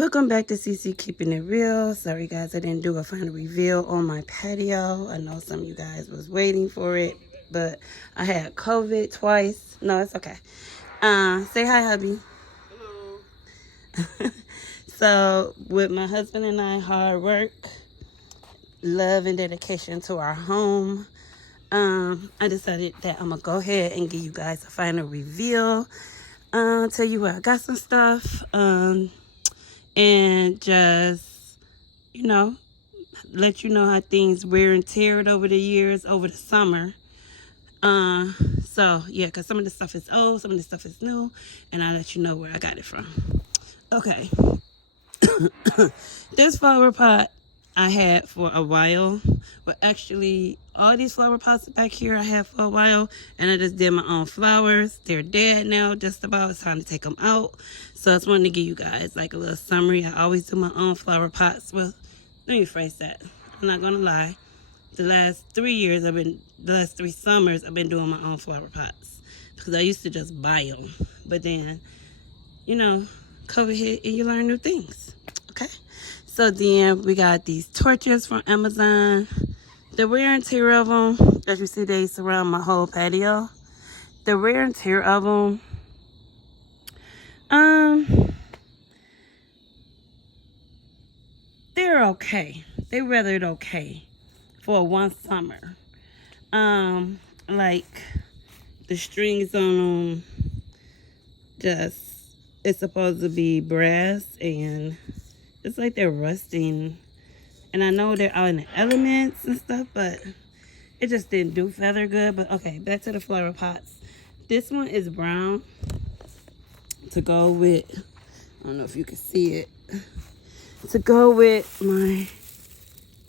Welcome back to CC Keeping It Real. Sorry guys, I didn't do a final reveal on my patio. I know some of you guys was waiting for it, but I had COVID twice. No, it's okay. Say hi, hubby. Hello. So with my husband and I, hard work, love and dedication to our home, I decided that I'm gonna go ahead and give you guys a final reveal. Tell you what, I got some stuff. And just, you know, let you know how things wear and tear over the years, over the summer. So yeah, because some of the stuff is old, some of the stuff is new, and I'll let you know where I got it from. Okay. This flower pot I had for a while. Well, actually, all these flower pots back here I had for a while, and I just did my own flowers. They're dead now, just about. It's time to take them out. So I just wanted to give you guys like a little summary. I always do my own flower pots. Well, let me rephrase that. I'm not gonna lie. The last 3 summers, I've been doing my own flower pots because I used to just buy them. But then, you know, COVID hit and you learn new things. Okay. So then we got these torches from Amazon. The wear and tear of them, as you see, they surround my whole patio. The wear and tear of them, they're okay. They weathered okay for one summer. Like the strings on them, it's supposed to be brass, and it's like they're rusting. And I know they're out in the elements and stuff, but it just didn't do feather good. But okay, back to the flower pots. This one is brown to go with, I don't know if you can see it, to go with my,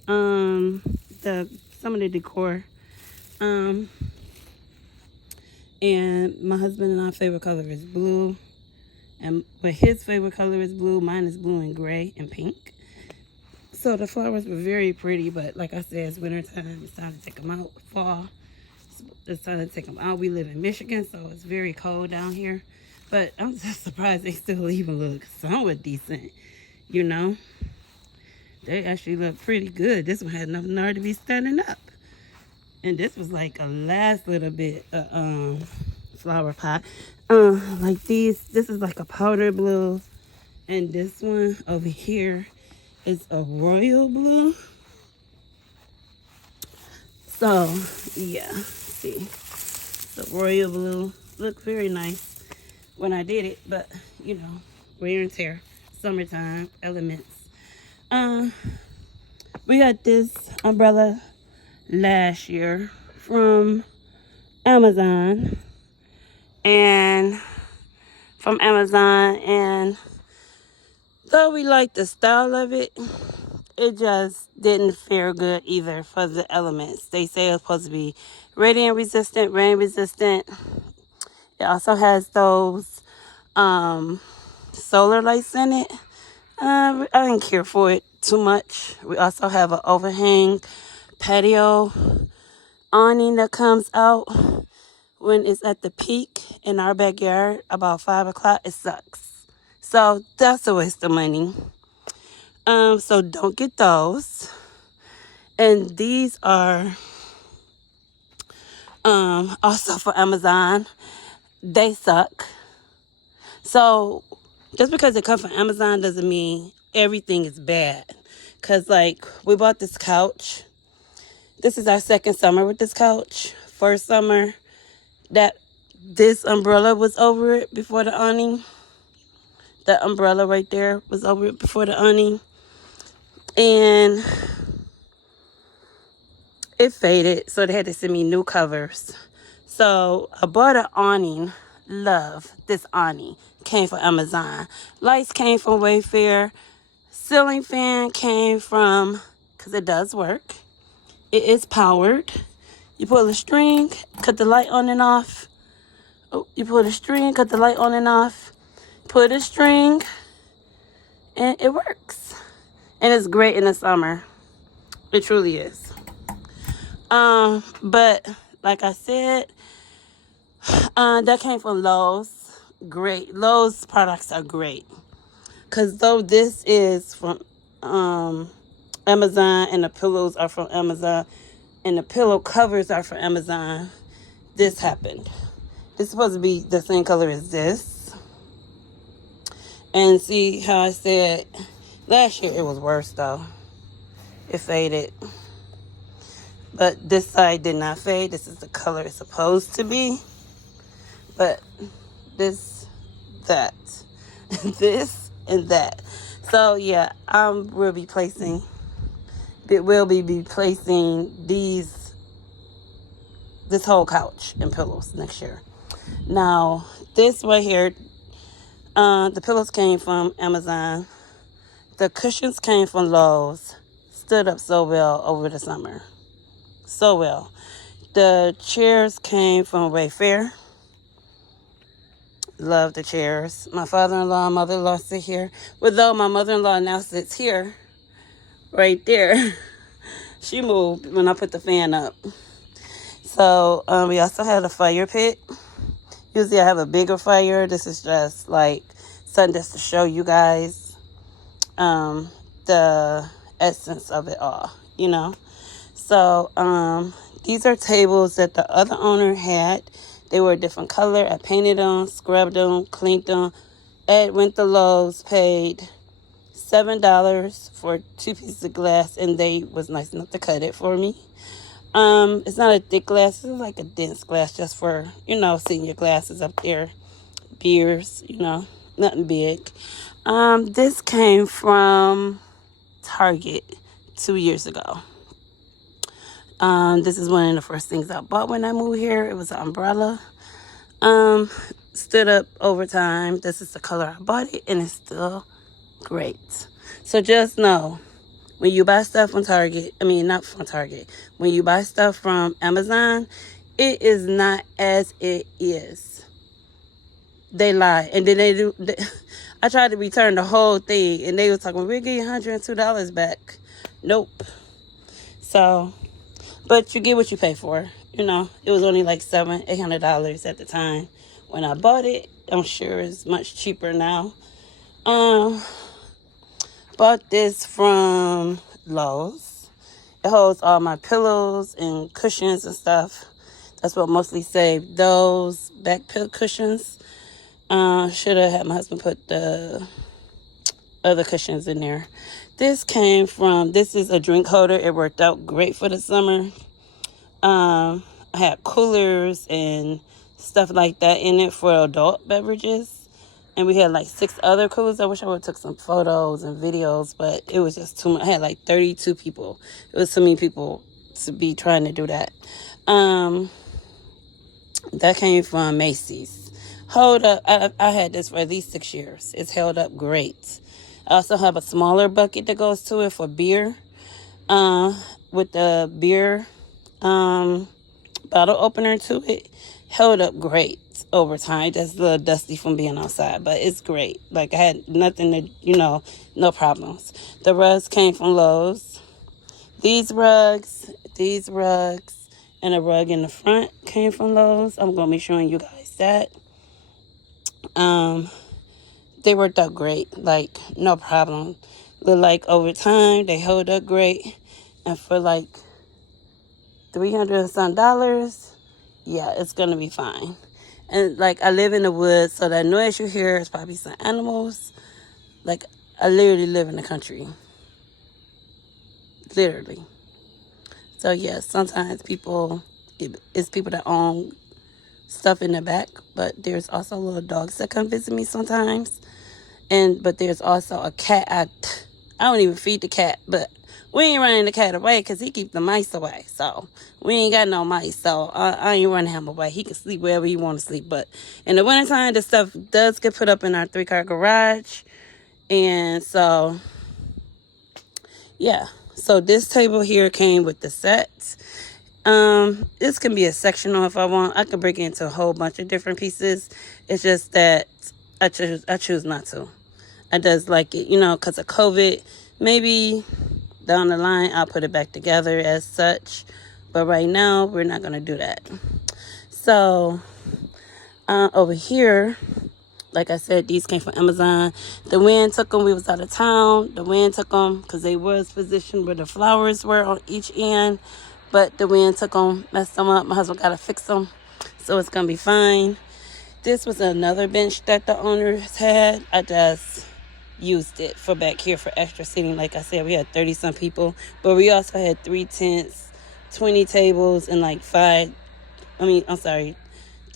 some of the decor. And my husband and our favorite color is blue. But his favorite color is blue. Mine is blue and gray and pink. So the flowers were very pretty, but like I said, it's wintertime. It's time to take them out. Fall, it's time to take them out. We live in Michigan, so it's very cold down here. But I'm just surprised they still even look somewhat decent, you know. They actually look pretty good. This one had enough nerve to be standing up. And this was like a last little bit flower pot. Like this is like a powder blue. And this one over here is a royal blue. So yeah, see, the royal blue looked very nice when I did it, but you know, wear and tear, summertime elements. We got this umbrella last year from Amazon, and though we like the style of it, it just didn't fare good either for the elements. They say it's supposed to be radiant resistant, rain resistant. It also has those solar lights in it. I didn't care for it too much. We also have an overhang patio awning that comes out when it's at the peak in our backyard about 5 o'clock. It sucks. So that's a waste of money. So don't get those. And these are also for Amazon. They suck. So just because it comes from Amazon doesn't mean everything is bad. Because like we bought this couch. This is our second summer with this couch. First summer that this umbrella was over it before the awning. That umbrella right there was over it before the awning. And it faded, so they had to send me new covers. So I bought an awning. Love this awning. Came from Amazon. Lights came from Wayfair. Ceiling fan came from, because it does work. It is powered. You pull a string, cut the light on and off. Oh, you pull the string, cut the light on and off. Put a string, and it works. And it's great in the summer. It truly is. But like I said, that came from Lowe's. Great. Lowe's products are great. because though this is from Amazon and the pillows are from Amazon and the pillow covers are from Amazon, this happened. It's supposed to be the same color as this. And see how I said last year it was worse though. It faded. But this side did not fade. This is the color it's supposed to be. But this, that, this, and that. So yeah, will be placing this whole couch and pillows next year. Now, this right here, the pillows came from Amazon. The cushions came from Lowe's. Stood up so well over the summer. So well. The chairs came from Wayfair. Love the chairs. My father-in-law and mother-in-law sit here. Although my mother-in-law now sits here, right there. She moved when I put the fan up. So we also had a fire pit. Usually I have a bigger fire. This is just like something just to show you guys the essence of it all, you know. So these are tables that the other owner had. They were a different color. I painted them, scrubbed them, cleaned them. Ed went to Lowe's, paid $7 for 2 pieces of glass, and they was nice enough to cut it for me. It's not a thick glass. It's like a dense glass just for, you know, seeing your glasses up there. Beers, you know, nothing big. This came from Target 2 years ago. This is one of the first things I bought when I moved here. It was an umbrella. Stood up over time. This is the color I bought it, and it's still great. So just know, when you buy stuff from Target, not from Target, when you buy stuff from Amazon, it is not as it is. They lie. And then I tried to return the whole thing, and they were talking, we'll give you $102 back. Nope. So, but you get what you pay for. You know, it was only like $800 at the time when I bought it. I'm sure it's much cheaper now. Bought this from Lowe's. It holds all my pillows and cushions and stuff. That's what mostly saved those back cushions. Should have had my husband put the other cushions in there. This is a drink holder. It worked out great for the summer. I had coolers and stuff like that in it for adult beverages. And we had like 6 other coolers. I wish I would have took some photos and videos, but it was just too much. I had like 32 people. It was so many people to be trying to do that. That came from Macy's. Hold up. I had this for at least 6 years. It's held up great. I also have a smaller bucket that goes to it for beer. With the beer bottle opener to it. Held up great over time. Just a little dusty from being outside, but it's great. Like, I had nothing to, no problems. The rugs came from Lowe's. These rugs, and a rug in the front came from Lowe's. I'm going to be showing you guys that. They worked out great. Like, no problem. Look like over time, they held up great. And for like $300 and some, yeah, it's going to be fine. And like, I live in the woods, so that noise you hear is probably some animals. Like, I literally live in the country. Literally. So yeah, sometimes it's people that own stuff in the back, but there's also little dogs that come visit me sometimes. But there's also a cat. I don't even feed the cat, but we ain't running the cat away because he keeps the mice away. So we ain't got no mice, so I ain't running him away. He can sleep wherever he want to sleep. But in the wintertime, the stuff does get put up in our 3-car garage. And so, yeah. So this table here came with the sets. This can be a sectional if I want. I can break it into a whole bunch of different pieces. It's just that I choose not to. I just like it, because of COVID. Maybe down the line I'll put it back together as such. But right now we're not going to do that. So over here Like I said, these came from Amazon. The wind took them. We was out of town. The wind took them because they was positioned where the flowers were on each end. But the wind took them, messed them up. My husband got to fix them. So it's going to be fine. This was another bench that the owners had. I just used it for back here for extra seating. Like I said, we had 30-some people. But we also had 3 tents, 20 tables, and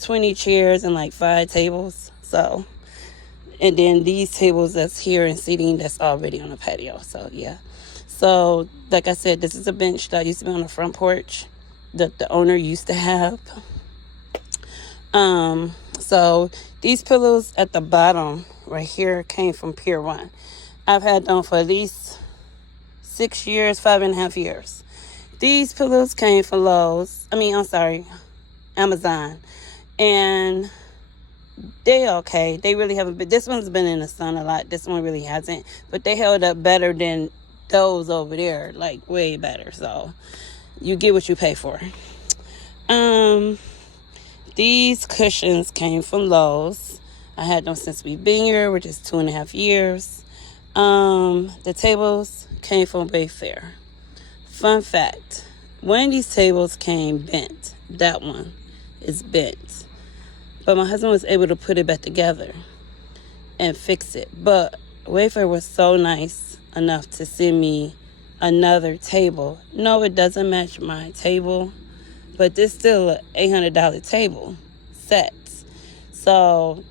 20 chairs and 5 tables. So, and then these tables that's here and seating that's already on the patio. So, yeah. So, like I said, this is a bench that used to be on the front porch that the owner used to have. So these pillows at the bottom right here came from Pier 1. I've had them for at least 6 years, 5.5 years. These pillows came from Amazon. And they okay. They really haven't been. This one's been in the sun a lot. This one really hasn't. But they held up better than those over there. Like, way better. So, you get what you pay for. These cushions came from Lowe's. I had them since we've been here, which is 2.5 years. The tables came from Wayfair. Fun fact, one of these tables came bent. That one is bent. But my husband was able to put it back together and fix it. But Wayfair was so nice enough to send me another table. No, it doesn't match my table, but this still an $800 table set. So,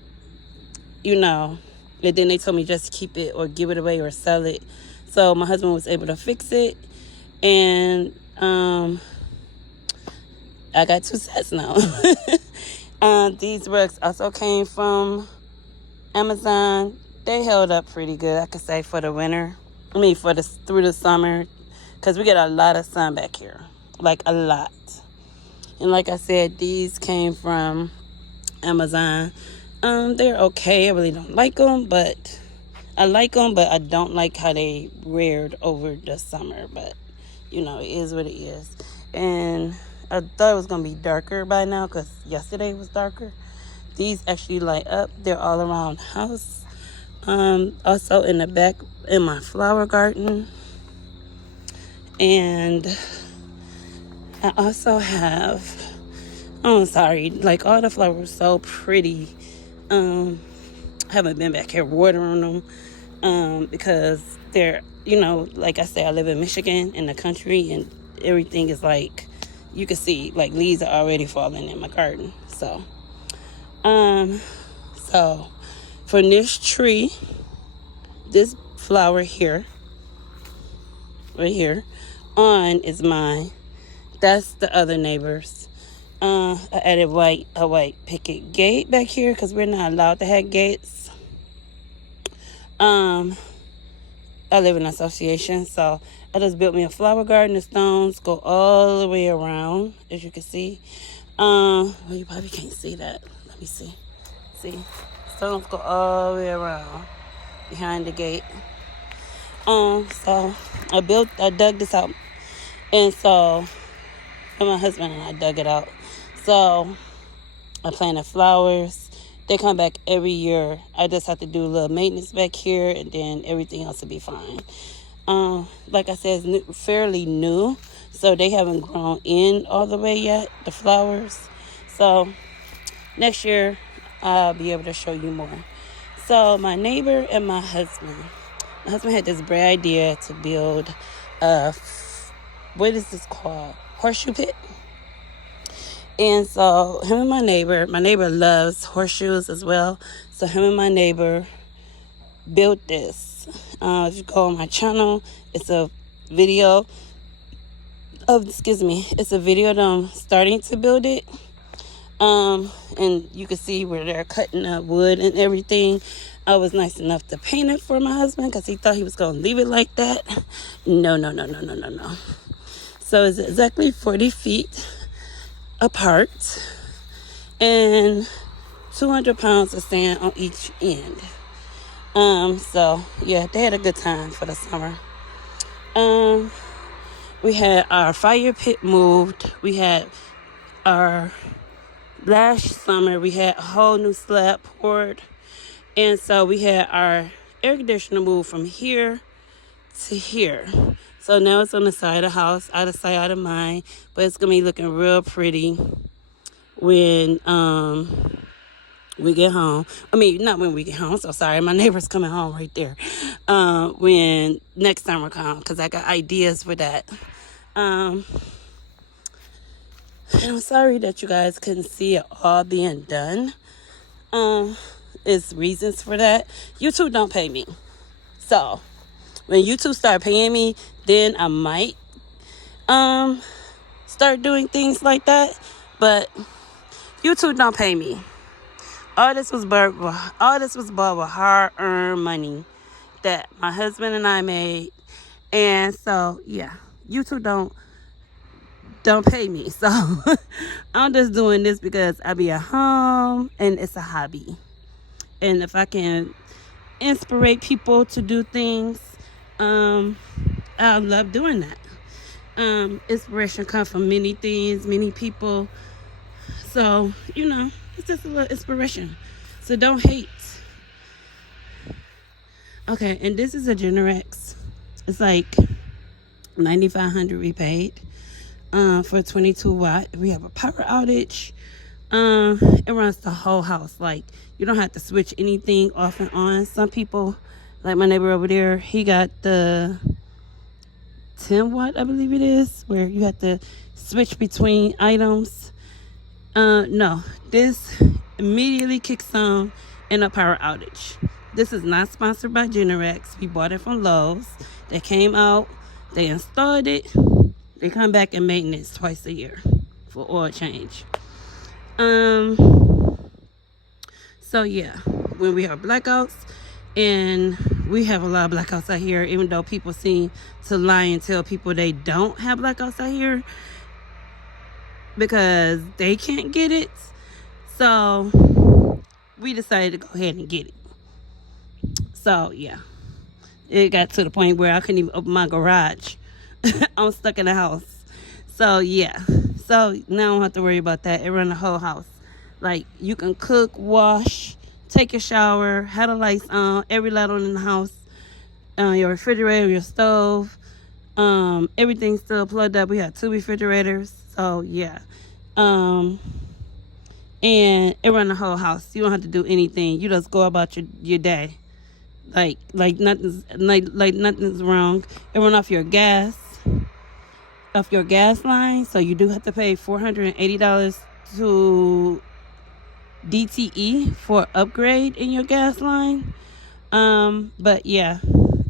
and then they told me just keep it or give it away or sell it. So my husband was able to fix it, and I got 2 sets now. These rugs also came from Amazon. They held up pretty good, I could say, for the winter. Through the summer, because we get a lot of sun back here, like a lot. And like I said, these came from Amazon. They're okay. I really don't like them, but I like them, but I don't like how they reared over the summer. But it is what it is. And I thought it was gonna be darker by now because yesterday was darker. These actually light up. They're all around the house. Also in the back in my flower garden. And I also have, all the flowers were so pretty. Haven't been back here watering them because they're, like I said, I live in Michigan in the country, and everything is you can see leaves are already falling in my garden. So for this tree, this flower here, right here, is mine. That's the other neighbor's. I added a white picket gate back here because we're not allowed to have gates. I live in an association, so I just built me a flower garden. The stones go all the way around, as you can see. Well, you probably can't see that. Let me see. See? Stones go all the way around behind the gate. So I dug this out. And my husband and I dug it out. So I planted flowers. They come back every year. I just have to do a little maintenance back here, and then everything else will be fine. Like I said, it's fairly new, so they haven't grown in all the way yet, the flowers. So next year, I'll be able to show you more. So my neighbor and my husband had this bright idea to build what is this called? Horseshoe pit. And so him and my neighbor loves horseshoes as well. So him and my neighbor built this. If you go on my channel, it's a video of them starting to build it. And you can see where they're cutting up wood and everything. I was nice enough to paint it for my husband because he thought he was going to leave it like that. No. So it's exactly 40 feet apart and 200 pounds of sand on each end. So yeah, they had a good time for the summer. We had our fire pit moved. We had last summer we had a whole new slab poured. And so we had our air conditioner moved from here to here. So now it's on the side of the house, out of sight, out of mind. But it's gonna be looking real pretty when we get home. I mean, not when we get home. So sorry, my neighbor's coming home right there. When next summer comes, because I got ideas for that. And I'm sorry that you guys couldn't see it all being done. It's reasons for that. YouTube don't pay me. So when YouTube start paying me, then I might start doing things like that. But YouTube don't pay me. All this was bought with hard-earned money that my husband and I made. And so yeah, YouTube don't pay me. So I'm just doing this because I be at home and it's a hobby. And if I can inspire people to do things, I love doing that. Inspiration comes from many things, many people. So, it's just a little inspiration. So don't hate. Okay, and this is a Generac. It's like 9,500 we paid for 22 watt. We have a power outage. It runs the whole house. Like, you don't have to switch anything off and on. Some people, like my neighbor over there, he got the 10 watt, I believe it is, where you have to switch between items. No, this immediately kicks on in a power outage. This is not sponsored by Generac. We bought it from Lowe's. They came out, they installed it. They come back and maintenance twice a year for oil change. So yeah, when we have blackouts, and we have a lot of blackouts out here, even though people seem to lie and tell people they don't have blackouts out here because they can't get it. So we decided to go ahead and get it. So yeah, it got to the point where I couldn't even open my garage. I'm stuck in the house. So yeah, so now I don't have to worry about that. It run the whole house. Like, you can cook, wash, take a shower, have the lights on, every light on in the house, your refrigerator, your stove, everything's still plugged up. We have 2 refrigerators. So yeah, and it run the whole house. You don't have to do anything. You just go about your day. Like nothing's wrong. It run off your gas line, so you do have to pay $480 to DTE for upgrade in your gas line. But yeah,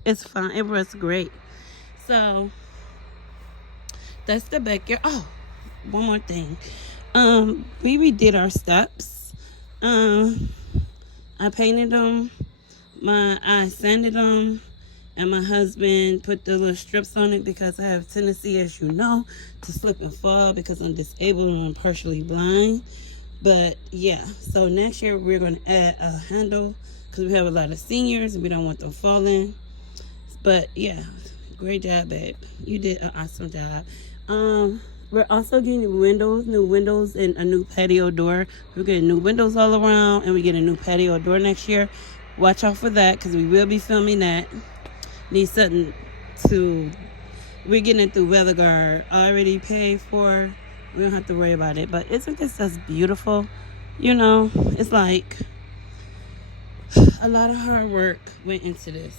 it's fine. It works great. So that's the backyard. Oh, one more thing. We redid our steps. I painted them. I sanded them, and my husband put the little strips on it because I have a tendency, as you know, to slip and fall because I'm disabled and I'm partially blind. But yeah, so next year we're going to add a handle because we have a lot of seniors and we don't want them falling. But yeah, great job, babe. You did an awesome job. We're also getting new windows and a new patio door. We're getting new windows all around, and we get a new patio door next year. Watch out for that because we will be filming that. Need something to... We're getting it through Weather Guard. Already paid for. We don't have to worry about it. But isn't this just beautiful? It's like a lot of hard work went into this.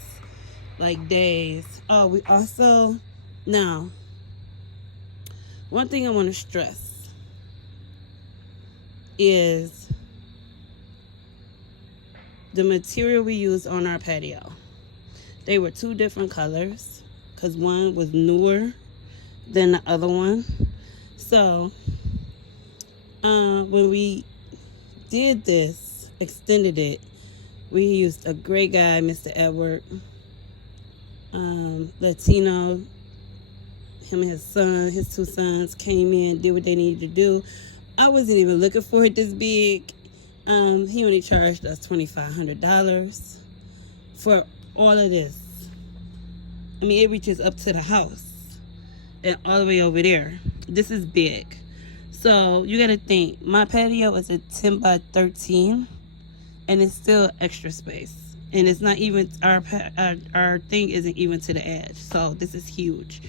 Like days. Oh, we also... Now, one thing I want to stress is the material we used on our patio. They were 2 different colors because one was newer than the other one. So when we did this, extended it, we used a great guy, Mr. Edward, Latino. Him and his 2 sons came in, did what they needed to do. I wasn't even looking for it this big. He only charged us $2,500 for all of this. I mean, it reaches up to the house and all the way over there. This is big. So you got to think, my patio is a 10 by 13. and it's still extra space. And it's not even our thing isn't even to the edge. So this is huge.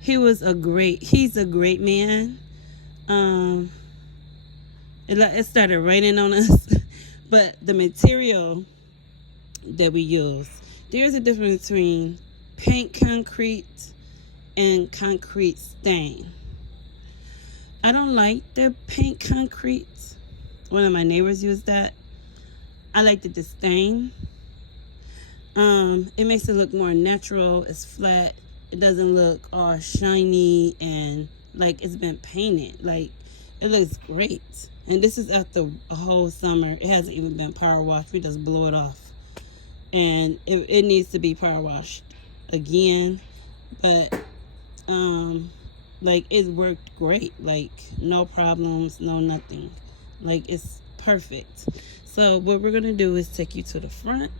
He's a great man. It started raining on us, but the material that we use, there's a difference between paint concrete and concrete stain. I don't like the paint concrete. One of my neighbors used that. I like the stain. It makes it look more natural. It's flat. It doesn't look all shiny and like it's been painted. Like, it looks great. And this is after a whole summer. It hasn't even been power washed. We just blow it off. And it needs to be power washed again. But like, it worked great. Like, no problems, no nothing. Like, it's perfect. So what we're gonna do is take you to the front.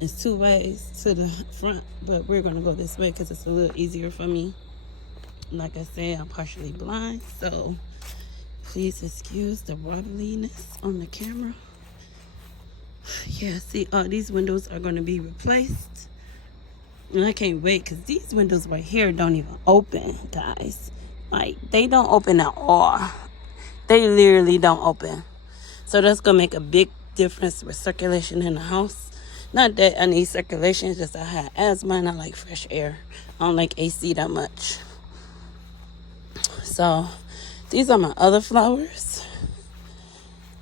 It's 2 ways to the front, but we're gonna go this way because it's a little easier for me. Like I said, I'm partially blind, so please excuse the wobbliness on the camera. Yeah, see, all these windows are gonna be replaced. And I can't wait because these windows right here don't even open, guys. Like, they don't open at all. They literally don't open. So that's gonna make a big difference with circulation in the house. Not that I need circulation, it's just I have asthma and I like fresh air. I don't like AC that much. So these are my other flowers.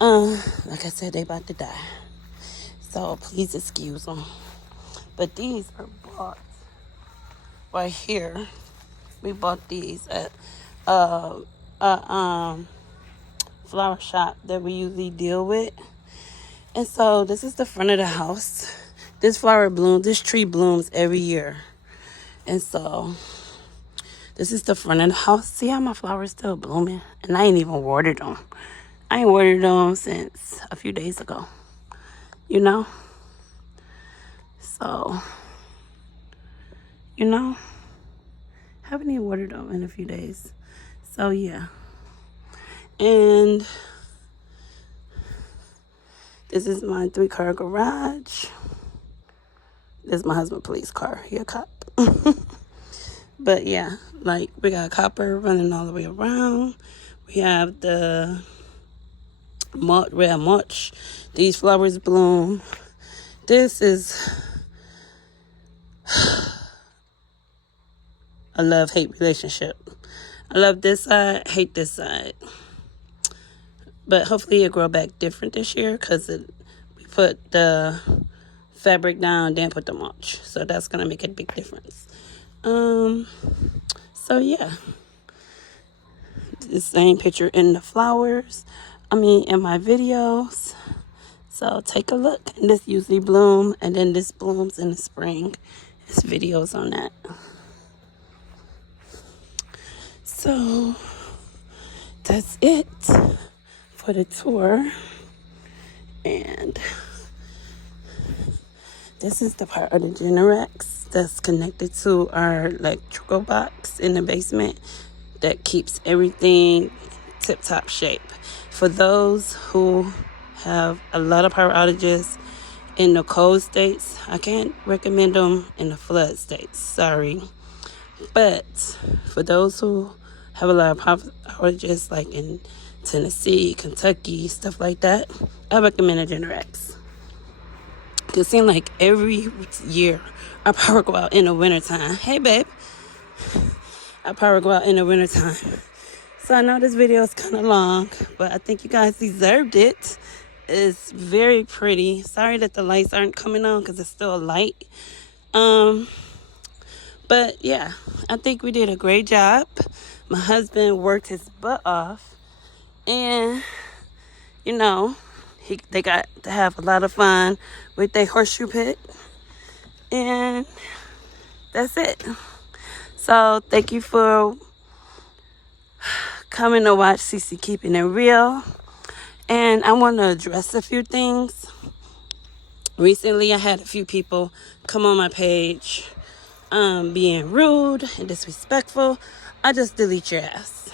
Like I said, they about to die. So please excuse them. But these are bought right here. We bought these at flower shop that we usually deal with. And so this is the front of the house. This tree blooms every year. And so this is the front of the house. See how my flowers still blooming? And I ain't even watered them. I ain't watered them since a few days ago. You know? So, haven't even watered them in a few days. So, yeah. And this is my 3-car garage. This is my husband's police car. He a cop. But yeah, like, we got copper running all the way around. We have the red mulch. These flowers bloom. This is a love-hate relationship. I love this side, hate this side. But hopefully it'll grow back different this year because we put the fabric down, then put the mulch. So that's going to make a big difference. So yeah. The same picture in the flowers. In my videos. So take a look. And this usually bloom, and then this blooms in the spring. There's videos on that. So that's it for the tour. And this is the part of the Generax that's connected to our electrical box in the basement that keeps everything tip-top shape. For those who have a lot of power outages in the cold states, I can't recommend them in the flood states. Sorry. But for those who have a lot of power outages, like in Tennessee, Kentucky, stuff like that, I recommend a Generax. It seems like every year our power go out in the wintertime. Hey, babe. Our power go out in the wintertime. So I know this video is kind of long, but I think you guys deserved it. It's very pretty. Sorry that the lights aren't coming on because it's still light. But yeah, I think we did a great job. My husband worked his butt off. And, they got to have a lot of fun with their horseshoe pit. And that's it. So thank you for coming to watch Cece Keeping It Real. And I want to address a few things. Recently, I had a few people come on my page being rude and disrespectful. I just delete your ass.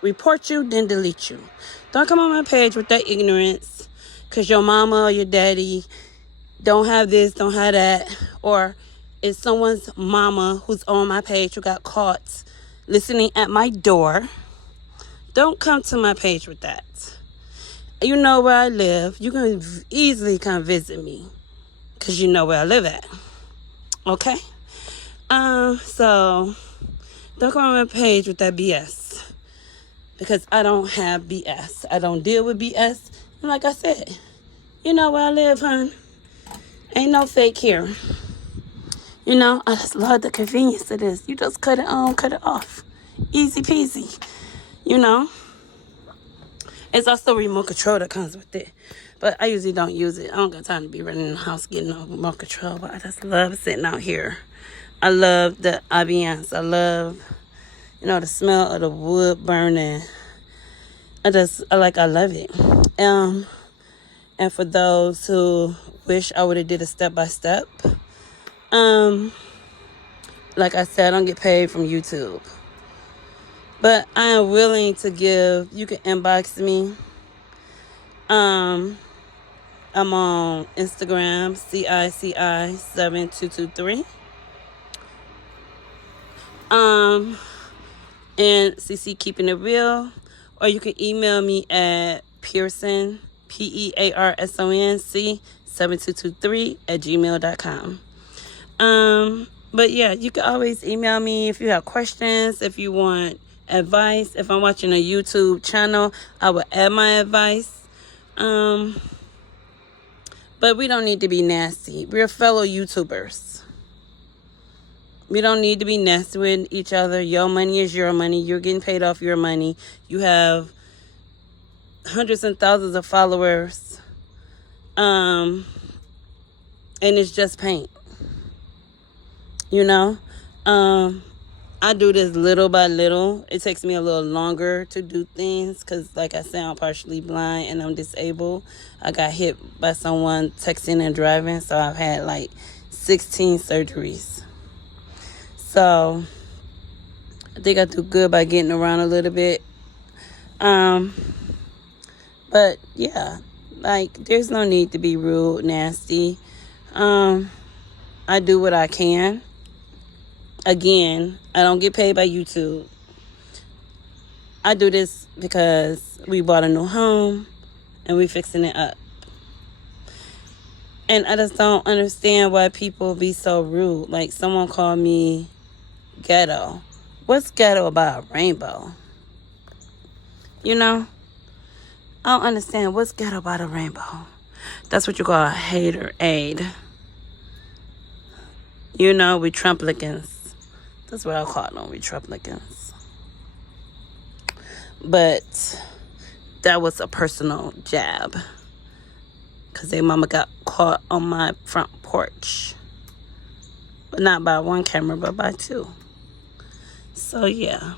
Report you, then delete you. Don't come on my page with that ignorance because your mama or your daddy don't have this, don't have that, or it's someone's mama who's on my page who got caught listening at my door. Don't come to my page with that. You know where I live. You can easily come visit me because you know where I live at. Okay? So don't come on my page with that BS because I don't have BS. I don't deal with BS. And like I said, you know where I live, hon. Ain't no fake here. You know, I just love the convenience of this. You just cut it on, cut it off. Easy peasy. You know? It's also remote control that comes with it. But I usually don't use it. I don't got time to be running in the house getting no remote control. But I just love sitting out here. I love the ambiance. I love, you know, the smell of the wood burning. I love it. And for those who wish I would have did a step-by-step, like I said, I don't get paid from YouTube. But I am willing to give. You can inbox me. I'm on Instagram, CICI7223. And CC Keeping It Real. Or you can email me at Pearson, PEARSONC 7223 at gmail.com. But yeah, you can always email me if you have questions, if you want advice. If I'm watching a YouTube channel, I will add my advice. But we don't need to be nasty. We're fellow YouTubers. We don't need to be nasty with each other. Your money is your money. You're getting paid off your money. You have hundreds and thousands of followers. And it's just paint. You know? I do this little by little. It takes me a little longer to do things because, like I said, I'm partially blind and I'm disabled. I got hit by someone texting and driving, so I've had like 16 surgeries. So I think I do good by getting around a little bit. But yeah, like there's no need to be rude, nasty. I do what I can. Again, I don't get paid by YouTube. I do this because we bought a new home and we fixing it up. And I just don't understand why people be so rude. Like someone called me ghetto. What's ghetto about a rainbow? You know? I don't understand what's ghetto about a rainbow. That's what you call a hater aid. You know, we Trumplicans. That's what I call them, we Trumplicans. But that was a personal jab. Because their mama got caught on my front porch. But not by one camera, but by two. So, yeah.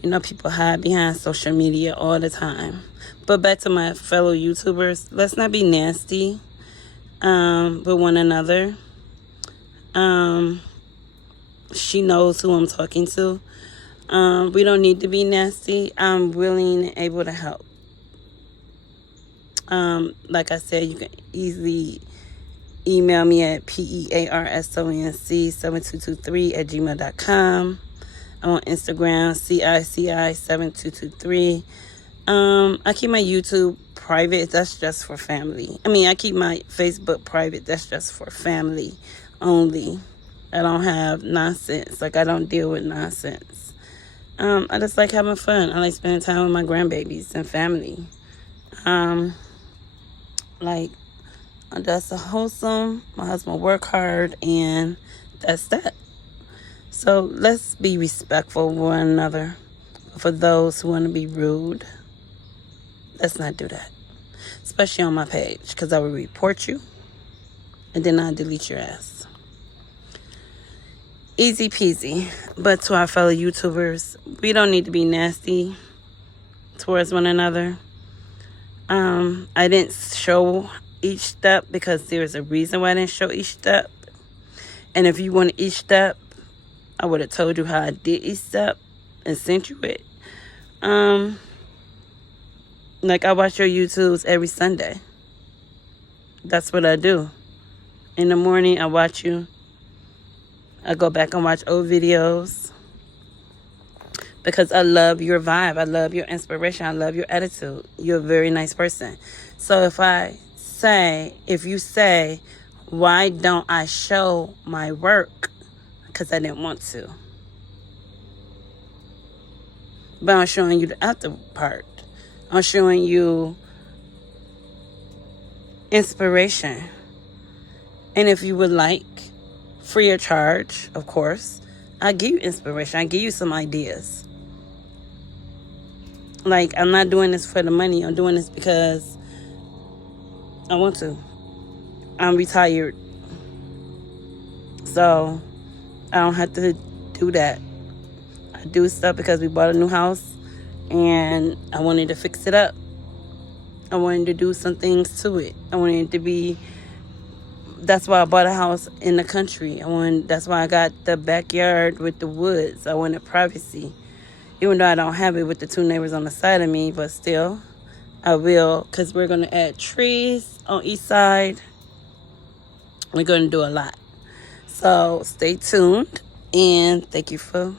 You know, people hide behind social media all the time. But back to my fellow YouTubers, let's not be nasty with one another. She knows who I'm talking to. We don't need to be nasty. I'm willing and able to help. Like I said, you can easily email me at PEARSONC7223 at gmail.com. I'm on Instagram, CICI7223. I keep my YouTube private. That's just for family. I keep my Facebook private. That's just for family only. I don't have nonsense. Like, I don't deal with nonsense. I just like having fun. I like spending time with my grandbabies and family. That's a wholesome. My husband work hard, and that's that. So let's be respectful of one another. For those who want to be rude, let's not do that. Especially on my page, because I will report you, and then I'll delete your ass. Easy peasy. But to our fellow YouTubers, we don't need to be nasty towards one another. I didn't show each step because there's a reason why I didn't show each step. And if you wanted each step, I would have told you how I did each step and sent you it. Um, like I watch your YouTubes every Sunday. That's what I do. In the morning, I watch you. I go back and watch old videos because I love your vibe. I love your inspiration. I love your attitude. You're a very nice person. So if you say, why don't I show my work? Because I didn't want to. But I'm showing you the after part. I'm showing you inspiration. And if you would like, free of charge, of course, I give you inspiration. I give you some ideas. Like, I'm not doing this for the money. I'm doing this because I want to. I'm retired. So I don't have to do that. I do stuff because we bought a new house and I wanted to fix it up. I wanted to do some things to it. I wanted it to be, that's why I bought a house in the country. That's why I got the backyard with the woods. I wanted privacy. Even though I don't have it with the two neighbors on the side of me, but still, I will, because we're going to add trees on each side. We're going to do a lot. So stay tuned, and thank you for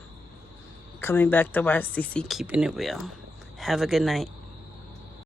coming back to watch CC Keeping It Real. Have a good night.